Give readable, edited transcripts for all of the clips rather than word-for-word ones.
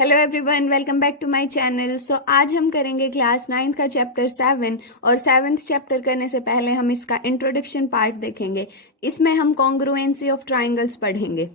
Hello everyone, welcome back to my channel. आज हम करेंगे क्लास 9th का चैप्टर 7 और 7th चैप्टर करने से पहले हम इसका इंट्रोडक्शन पार्ट देखेंगे। इसमें हम कॉन्ग्रुएंसी ऑफ ट्राइंगल्स पढ़ेंगे।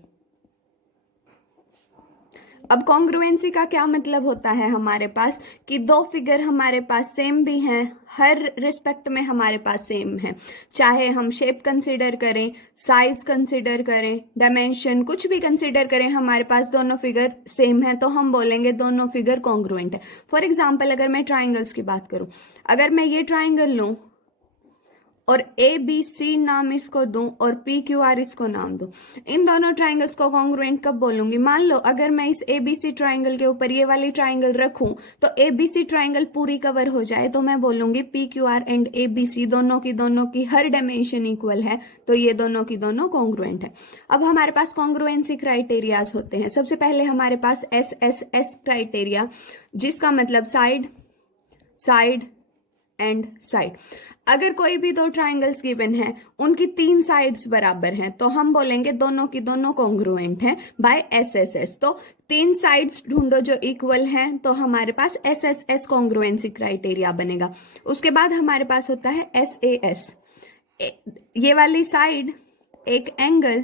अब कॉन्ग्रुएंसी का क्या मतलब होता है हमारे पास कि दो फिगर हमारे पास सेम भी हैं, हर रिस्पेक्ट में हमारे पास सेम है, चाहे हम शेप कंसीडर करें, साइज कंसीडर करें, डायमेंशन कुछ भी कंसीडर करें, हमारे पास दोनों फिगर सेम है तो हम बोलेंगे दोनों फिगर कॉन्ग्रुएंट है। फॉर एग्जाम्पल अगर मैं ट्राइंगल्स की बात करूं, अगर मैं ये ट्राइंगल लूं और ए बी सी नाम इसको दूं और पी क्यू आर इसको नाम दूं, इन दोनों ट्राइंगल्स को कॉन्ग्रुएंट कब बोलूंगी? मान लो अगर मैं इस ए बी सी ट्राइंगल के ऊपर ये वाली ट्राइंगल रखूं तो ए बी सी ट्राइंगल पूरी कवर हो जाए तो मैं बोलूंगी P Q R and A B C दोनों की हर डायमेंशन इक्वल है, तो ये दोनों की दोनों कॉन्ग्रुएंट है। अब हमारे पास कॉन्ग्रुएंसी क्राइटेरियाज होते हैं। सबसे पहले हमारे पास एस क्राइटेरिया, जिसका मतलब साइड, साइड एंड साइड। अगर कोई भी दो ट्राइंगल्स गिवन है, उनकी तीन साइड्स बराबर हैं, तो हम बोलेंगे दोनों की दोनों कॉन्ग्रुएंट हैं बाय एस। तो तीन साइड्स ढूंढो जो इक्वल हैं, तो हमारे पास एस कॉन्ग्रुएंसी क्राइटेरिया बनेगा। उसके बाद हमारे पास होता है एस। ये वाली साइड एक एंगल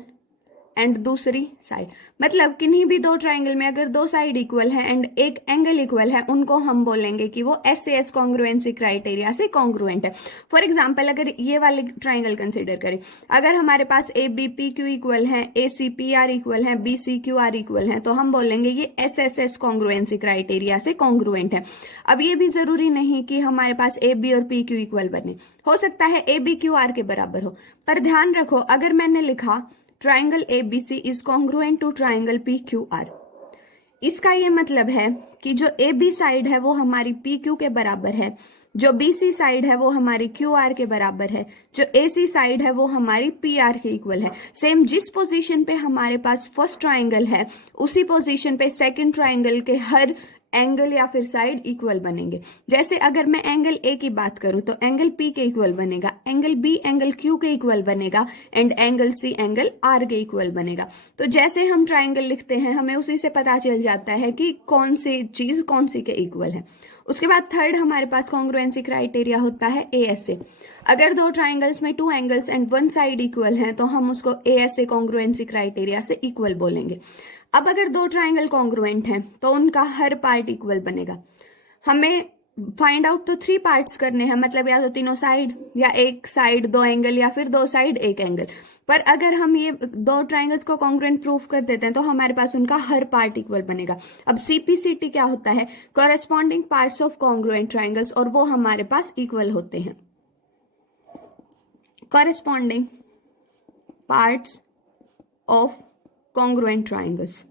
एंड दूसरी साइड, मतलब किन्हीं भी दो ट्राइंगल में अगर दो साइड इक्वल है एंड एक एंगल इक्वल है, उनको हम बोलेंगे कि वो एस कॉन्ग्रुएंसी क्राइटेरिया से कॉन्ग्रुएंट है। फॉर एग्जांपल अगर ये वाले ट्राइंगल कंसीडर करें, अगर हमारे पास A B P Q equal है, A C P R equal है, B C Q R equal है, तो हम बोलेंगे ये एस कॉन्ग्रुएंसी क्राइटेरिया से कॉन्ग्रुएंट है। अब ये भी जरूरी नहीं कि हमारे पास ए बी और पी क्यू इक्वल बने, हो सकता है ए बी क्यू आर के बराबर हो, पर ध्यान रखो अगर मैंने लिखा triangle ABC is congruent to triangle PQR, इसका ये मतलब है कि जो AB साइड है वो हमारी PQ के बराबर है, जो BC साइड है वो हमारी QR के बराबर है, जो AC साइड है वो हमारी PR के इक्वल है। सेम जिस पोजीशन पे हमारे पास फर्स्ट ट्राइंगल है, उसी पोजीशन पे सेकंड ट्राइंगल के हर एंगल या फिर साइड इक्वल बनेंगे। जैसे अगर मैं एंगल ए की बात करूं तो एंगल पी के इक्वल बनेगा, एंगल बी एंगल क्यू के इक्वल बनेगा and angle C angle R के इक्वल बनेगा। तो जैसे हम ट्राइंगल लिखते हैं हमें उसी से पता चल जाता है कि कौन सी चीज कौन सी के इक्वल है। उसके बाद थर्ड हमारे पास कॉन्ग्रुएंसी क्राइटेरिया होता है ASA। अगर दो ट्राइंगल्स में two angles and one side equal है तो हम उसको ASA कॉन्ग्रुएंसी क्राइटेरिया से इक्वल बोलेंगे। अब अगर दो ट्राइंगल कॉन्ग्रुएंट हैं तो उनका हर पार्ट इक्वल बनेगा। हमें फाइंड आउट तो थ्री पार्ट्स करने हैं, मतलब या तो तीनों साइड या एक साइड दो एंगल या फिर दो साइड एक एंगल। पर अगर हम ये दो ट्राइंगल्स को कॉन्ग्रुएंट प्रूफ कर देते हैं तो हमारे पास उनका हर पार्ट इक्वल बनेगा। अब CPCT क्या होता है? Corresponding parts of congruent triangles, और वो हमारे पास इक्वल होते हैं। Corresponding parts of congruent triangles,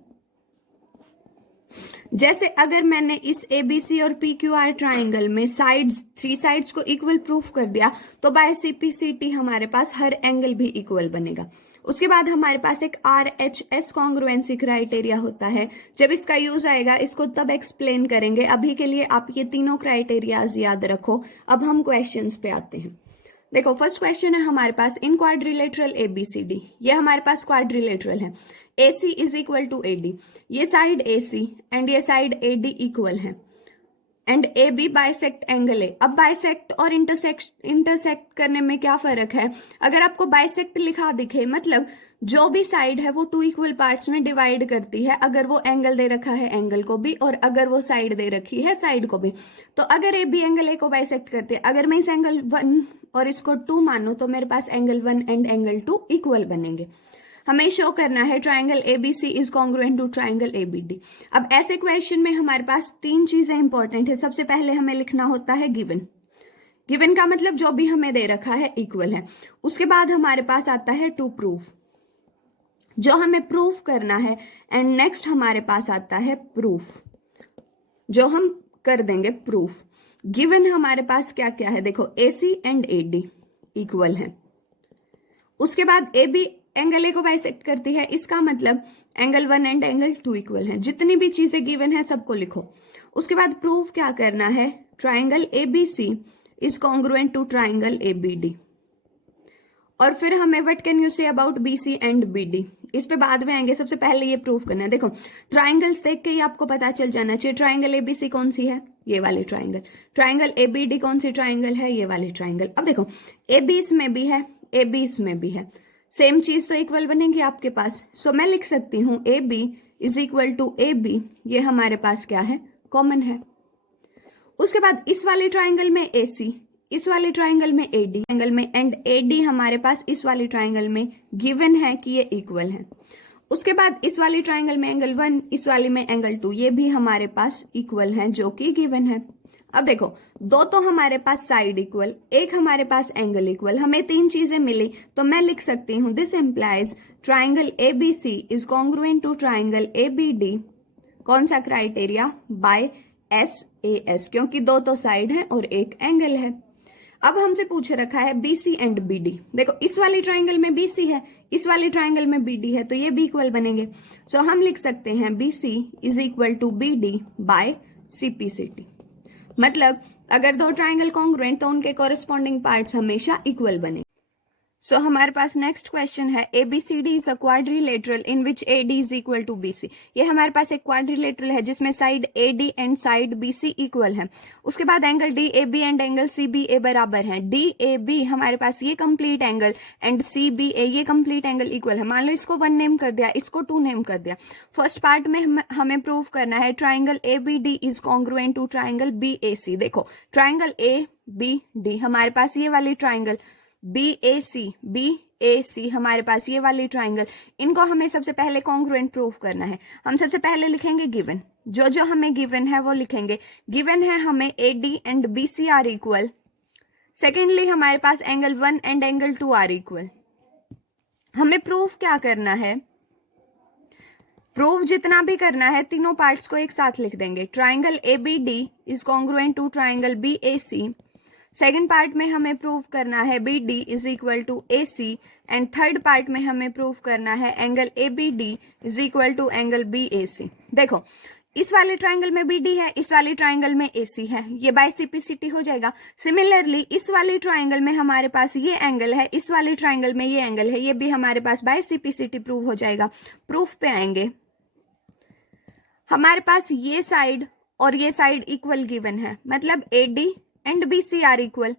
जैसे अगर मैंने इस ABC और PQR ट्राइंगल में साइड्स, थ्री साइड्स को इक्वल प्रूफ कर दिया तो बाय CPCT हमारे पास हर एंगल भी इक्वल बनेगा। उसके बाद हमारे पास एक RHS कॉन्ग्रुएंसी क्राइटेरिया होता है। जब इसका यूज आएगा इसको तब एक्सप्लेन करेंगे, अभी के लिए आप ये तीनों क्राइटेरियाज याद रखो। अब हम क्वेश्चंस पे आते हैं। देखो फर्स्ट क्वेश्चन है हमारे पास, इन क्वाड्रिलेटरल ABCD, ये हमारे पास क्वाड्रिलेटरल है। AC is equal to AD, ये साइड AC एंड ये साइड AD इक्वल है and AB bisect angle A। अब बाइसेक्ट और इंटरसेक्ट करने में क्या फर्क है? अगर आपको बाइसेक्ट लिखा दिखे, मतलब जो भी साइड है वो टू इक्वल पार्ट्स में डिवाइड करती है, अगर वो एंगल दे रखा है एंगल को भी और अगर वो साइड दे रखी है साइड को भी। तो अगर AB एंगल A को बाइसेक्ट करते हैं, अगर मैं इस एंगल 1 और इसको 2 मानूं तो मेरे पास एंगल 1 एंड एंगल 2 इक्वल बनेंगे। हमें शो करना है triangle ABC is congruent to triangle ABD। अब ऐसे क्वेश्चन में हमारे पास तीन चीजें इंपॉर्टेंट है। सबसे पहले हमें लिखना होता है गिवन। गिवन का मतलब जो भी हमें दे रखा है इक्वल है। उसके बाद हमारे पास आता है टू प्रूफ, जो हमें प्रूफ करना है, एंड नेक्स्ट हमारे पास आता है प्रूफ, जो हम कर देंगे प्रूफ। गिवन हमारे पास क्या क्या है? देखो AC एंड AD इक्वल है। उसके बाद AB एंगल A को बाइसेक्ट करती है, इसका मतलब एंगल 1 एंड एंगल 2 इक्वल है। जितनी भी चीजें गिवन है सबको लिखो। उसके बाद प्रूफ क्या करना है? Triangle ABC is congruent to triangle ABD। और फिर हमें what can you say about BC and BD, इस पे बाद में आएंगे, सबसे पहले ये प्रूव करना है। देखो ट्राइंगल्स देख के ही आपको पता चल जाना चाहिए, ट्राइंगल ABC कौन सी है, ये वाली ट्राइंगल, ट्राइंगल ABD कौन सी ट्राइंगल है, ये वाली ट्राइंगल। अब देखो AB इसमें भी है, AB इसमें भी है, सेम चीज तो इक्वल बनेगी आपके पास। सो मैं लिख सकती हूँ AB is equal to AB, ये हमारे पास क्या है, कॉमन है। उसके बाद इस वाले ट्राइंगल में AC, इस वाले ट्राइंगल में AD, ट्राइंगल में एंड AD हमारे पास इस वाले ट्राइंगल में गिवन है कि ये इक्वल है। उसके बाद इस वाले ट्राइंगल में एंगल 1, इस वाले में एंगल 2, ये भी हमारे पास इक्वल है जो कि गिवन है। अब देखो दो तो हमारे पास साइड इक्वल, एक हमारे पास एंगल इक्वल, हमें तीन चीजें मिली, तो मैं लिख सकती हूँ this implies triangle ABC is congruent to triangle ABD, कौन सा क्राइटेरिया, बाय SAS, क्योंकि दो तो साइड है और एक एंगल है। अब हमसे पूछ रखा है BC एंड BD, देखो इस वाले ट्राइंगल में BC है, इस वाले ट्राइंगल में BD है, तो ये भी इक्वल बनेंगे। सो हम लिख सकते हैं BC is equal to BD by CPCT, मतलब अगर दो ट्राइंगल कॉन्ग्रुएंट तो उनके कॉरेस्पॉन्डिंग पार्ट्स हमेशा इक्वल बने। सो हमारे पास नेक्स्ट क्वेश्चन है ABCD is a quadrilateral in which AD is equal to BC। ये हमारे पास एक क्वाड्रिलेटरल है जिसमें side AD and side BC equal है। उसके बाद angle DAB and angle CBA बराबर हैं। DAB हमारे पास ये कंप्लीट एंगल एंड CBA ये कंप्लीट एंगल इक्वल है। मान लो इसको 1 नेम कर दिया, इसको 2 नेम कर दिया। फर्स्ट पार्ट में हमें प्रूव करना है triangle ABD is congruent to triangle BAC। देखो ट्राइंगल ABD हमारे पास ये वाली ट्राइंगल, BAC हमारे पास ये वाली ट्राइंगल, इनको हमें सबसे पहले कॉन्ग्रुएंट प्रूफ करना है। हम सबसे पहले लिखेंगे गिवन, जो जो हमें गिवन है वो लिखेंगे। गिवन है हमें AD and BC are equal. Secondly हमारे पास angle 1 and angle 2 are equal. हमें प्रूफ क्या करना है, प्रूफ जितना भी करना है तीनों पार्ट्स को एक साथ लिख देंगे। Triangle ABD is congruent to triangle BAC। Second part में हमें प्रूव करना है BD is equal to AC and third part में हमें प्रूव करना है angle ABD is equal to angle BAC। देखो इस वाले ट्राइंगल में BD है, इस वाले ट्राइंगल में AC है, ये बाय CPCT हो जाएगा। सिमिलरली इस वाले ट्राइंगल में हमारे पास ये एंगल है, इस वाले ट्राइंगल में ये एंगल है, ये भी हमारे पास बाय CPCT प्रूव हो जाएगा। प्रूफ पे आएंगे, हमारे पास ये साइड और ये साइड इक्वल गिवन है, मतलब AD and BC are equal.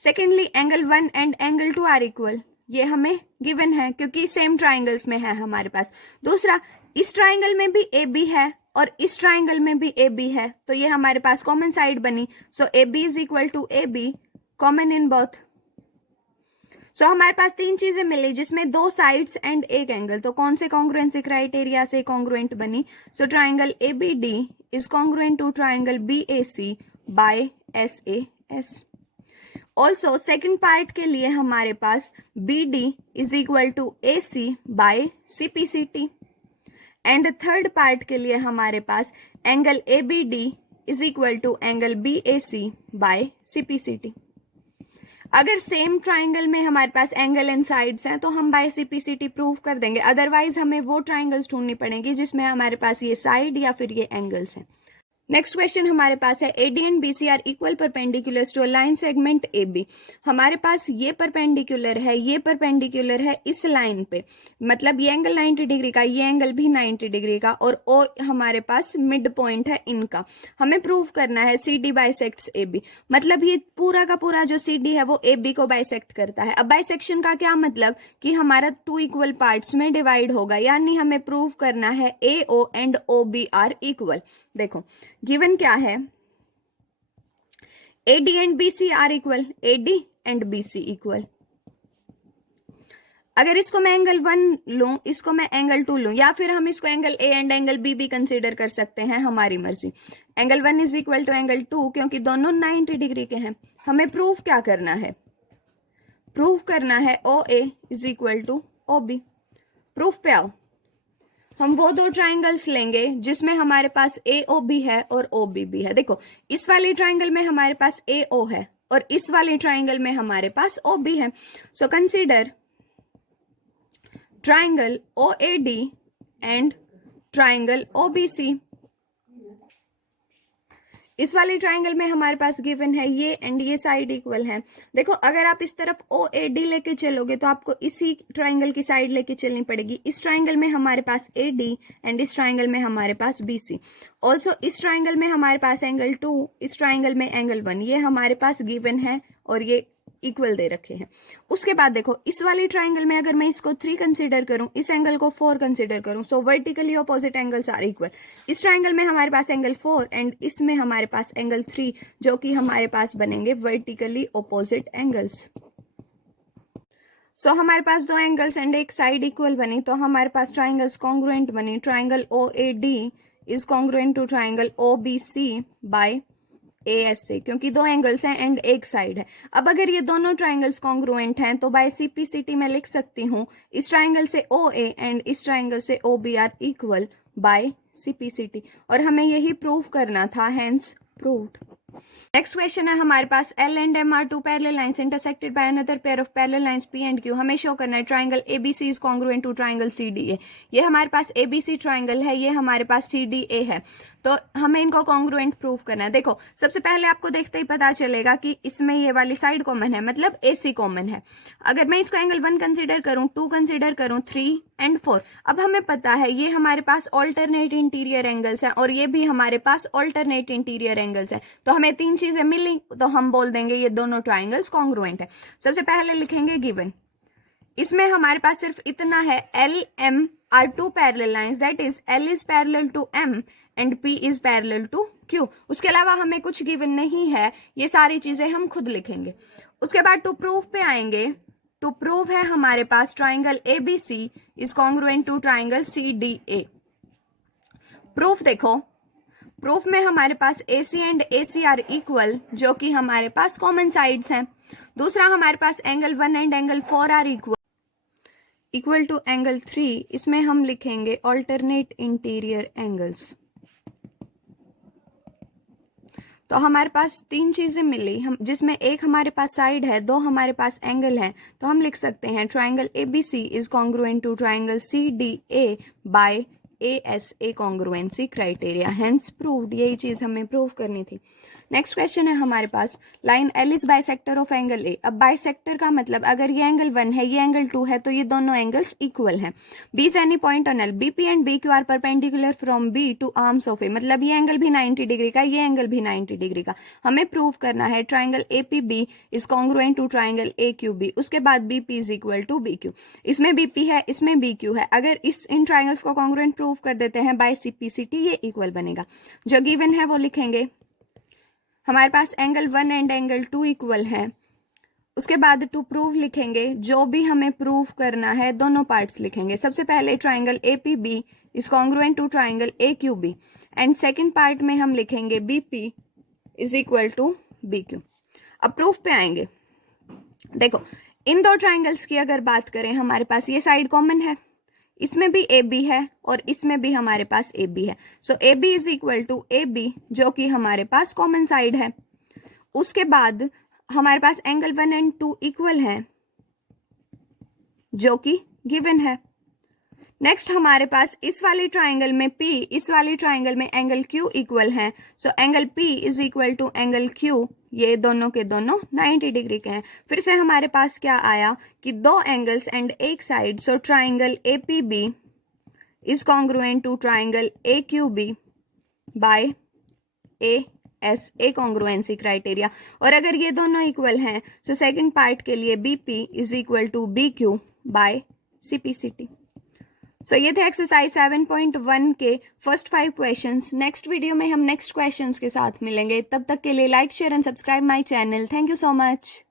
Secondly angle 1 and angle 2 are equal, ये हमें गिवन है क्योंकि सेम ट्राइंगल्स में है हमारे पास। दूसरा इस ट्राइंगल में भी AB है और इस ट्राइंगल में भी AB है, तो ये हमारे पास कॉमन साइड बनी। So AB is equal to AB, common in both. So हमारे पास तीन चीजें मिली जिसमें दो साइड्स एंड एक एंगल, तो कौन से कॉन्ग्रुएंसी क्राइटेरिया से कॉन्ग्रुएंट बनी। So triangle ABD is congruent to triangle BAC by SAS। Also second part के लिए हमारे पास BD is equal to AC by CPCT and third part के लिए हमारे पास angle ABD is equal to angle BAC by CPCT। अगर same triangle में हमारे पास एंगल एंड साइड्स हैं तो हम बाय CPCT प्रूव कर देंगे, अदरवाइज हमें वो ट्राइंगल्स ढूंढनी पड़ेगी जिसमें हमारे पास ये साइड या फिर ये एंगल्स हैं। नेक्स्ट क्वेश्चन हमारे पास है AD and BC are equal perpendicular to a line segment AB। हमारे पास ये परपेंडिकुलर है, ये परपेंडिकुलर है इस लाइन पे, मतलब ये एंगल 90 डिग्री का, ये एंगल भी 90 डिग्री का, और O हमारे पास मिड पॉइंट है इनका। हमें प्रूव करना है CD बाइसेक्ट्स AB, मतलब ये पूरा का पूरा जो CD है वो AB को बाइसेक्ट करता है। अब बाइसेक्शन का क्या मतलब कि हमारा 2 इक्वल पार्ट्स में डिवाइड होगा, यानी हमें प्रूव करना है AO and OB are equal. देखो गिवन क्या है, AD and BC are equal, AD and BC equal. अगर इसको मैं एंगल 1 लूं, इसको मैं एंगल 2 लूं, या फिर हम इसको angle A and angle B भी कंसीडर कर सकते हैं, हमारी मर्जी। Angle 1 is equal to angle 2 क्योंकि दोनों 90 डिग्री के हैं। हमें प्रूफ क्या करना है, प्रूफ करना है OA is equal to OB। Proof पे आओ, हम वो दो ट्राइंगल्स लेंगे जिसमें हमारे पास AOB है और OB भी है। देखो इस वाले ट्राइंगल में हमारे पास AO है और इस वाले ट्राइंगल में हमारे पास OB है। So consider triangle OAD and triangle OBC। इस वाले ट्राइंगल में हमारे पास गिवन है ये एंड ये साइड इक्वल है। देखो अगर आप इस तरफ OAD लेके चलोगे तो आपको इसी ट्राइंगल की साइड लेके चलनी पड़ेगी। इस ट्राइंगल में हमारे पास AD एंड इस ट्राइंगल में हमारे पास BC। ऑल्सो इस ट्राइंगल में हमारे पास एंगल 2, इस ट्राइंगल में एंगल 1, ये हमारे पास गिवन है और ये इक्वल दे रखे हैं। उसके बाद देखो इस वाली ट्राइंगल में अगर मैं इसको 3 कंसीडर करूं, इस एंगल को 4 कंसीडर करूं, so vertically opposite angles are equal. इस ट्राइंगल में हमारे पास एंगल 4 एंड इसमें हमारे पास एंगल 3, जो कि हमारे पास बनेंगे वर्टिकली ऑपोजिट एंगल्स। सो हमारे पास 2 एंगल्स एंड एक साइड इक्वल बनी, तो हमारे पास ट्राइंगल्स कॉन्ग्रुएंट बनी। Triangle OAD is congruent to triangle OBC by ASA, क्योंकि 2 एंगल्स हैं एंड एक साइड है। अब अगर ये दोनों ट्राइंगल्स कॉन्ग्रुएंट हैं तो बाय CPCT में लिख सकती हूँ इस ट्राइंगल से OA एंड इस ट्राइंगल से OB are equal by CPCT, और हमें यही प्रूव करना था, हेंस प्रूव्ड। नेक्स्ट क्वेश्चन है हमारे पास L and M are 2 parallel lines intersected by another pair of parallel lines P and Q। हमें शो करना है triangle ABC is congruent to triangle CDA। ये हमारे पास ABC ट्राइंगल है, ये हमारे पास CDA है, तो हमें इनको कॉन्ग्रुएंट प्रूव करना है। देखो सबसे पहले आपको देखते ही पता चलेगा कि इसमें ये वाली साइड कॉमन है, मतलब AC कॉमन है। अगर मैं इसको एंगल 1 कंसीडर करूं, 2 कंसीडर करूं, 3 एंड 4, अब हमें पता है ये हमारे पास ऑल्टरनेट इंटीरियर एंगल्स हैं और ये भी हमारे पास ऑल्टरनेट इंटीरियर एंगल्स हैं, तो हमें 3 चीजें मिली, तो हम बोल देंगे ये दोनों ट्राइंगल्स कॉन्ग्रुएंट है। सबसे पहले लिखेंगे गिवन, इसमें हमारे पास सिर्फ इतना है L M are 2 parallel lines, that is L is parallel to M and P is parallel to Q। उसके अलावा हमें कुछ गिवन नहीं है, ये सारी चीजें हम खुद लिखेंगे। उसके बाद टू प्रूफ पे आएंगे। टू प्रूव है हमारे पास triangle ABC is congruent to triangle CDA। Proof देखो, प्रूफ में हमारे पास AC and AC are equal, जो कि हमारे पास कॉमन साइड्स हैं। दूसरा हमारे पास angle 1 and angle 4 are equal to angle 3, इसमें हम लिखेंगे ऑल्टरनेट इंटीरियर एंगल्स। तो हमारे पास 3 चीजें मिली, हम जिसमें एक हमारे पास साइड है, 2 हमारे पास एंगल है, तो हम लिख सकते हैं triangle ABC is congruent to triangle CDA by ASA congruency criteria, hence proved. यही चीज हमें प्रूव करनी थी। नेक्स्ट क्वेश्चन है हमारे पास line L is bisector of angle A। अब बाइसेक्टर का मतलब अगर ये एंगल 1 है, ये एंगल 2 है, तो ये दोनों एंगल्स इक्वल हैं। B is any point on L, BP and BQ are perpendicular from B to arms of A, मतलब ये एंगल भी 90 डिग्री का, ये एंगल भी 90 डिग्री का। हमें प्रूव करना है triangle APB is congruent to triangle AQB। उसके बाद BP is equal to BQ। इसमें BP है, इसमें BQ है, अगर इन ट्राइंगल्स को कॉन्ग्रुएंट प्रूव कर देते हैं बाय CPCT, ये इक्वल बनेगा। जो गिवन है वो लिखेंगे। हमारे पास एंगल 1 एंड एंगल 2 इक्वल है। उसके बाद टू प्रूव लिखेंगे, जो भी हमें प्रूव करना है दोनों पार्ट्स लिखेंगे। सबसे पहले triangle APB is congruent to triangle AQB and second part में हम लिखेंगे BP is equal to BQ। अब प्रूफ पे आएंगे। देखो इन 2 ट्राइंगल्स की अगर बात करें, हमारे पास ये साइड कॉमन है, इसमें भी AB है और इसमें भी हमारे पास AB है, so AB is equal to AB, जो कि हमारे पास कॉमन साइड है। उसके बाद हमारे पास एंगल 1 एंड 2 इक्वल है, जो कि गिवन है। नेक्स्ट हमारे पास इस वाली ट्राइंगल में P, इस वाली ट्राइंगल में एंगल Q इक्वल है, so angle P is equal to angle Q, ये दोनों के दोनों 90 डिग्री के हैं। फिर से हमारे पास क्या आया कि 2 एंगल्स एंड एक side, so triangle APB is congruent to triangle AQB by ASA congruency criteria. और अगर ये दोनों इक्वल हैं, सो सेकंड पार्ट के लिए BP is equal to BQ by CPCT। So ये थे एक्सरसाइज 7.1 के फर्स्ट 5 क्वेश्चंस। नेक्स्ट वीडियो में हम नेक्स्ट क्वेश्चंस के साथ मिलेंगे। तब तक के लिए like, share and subscribe my channel. Thank you so much.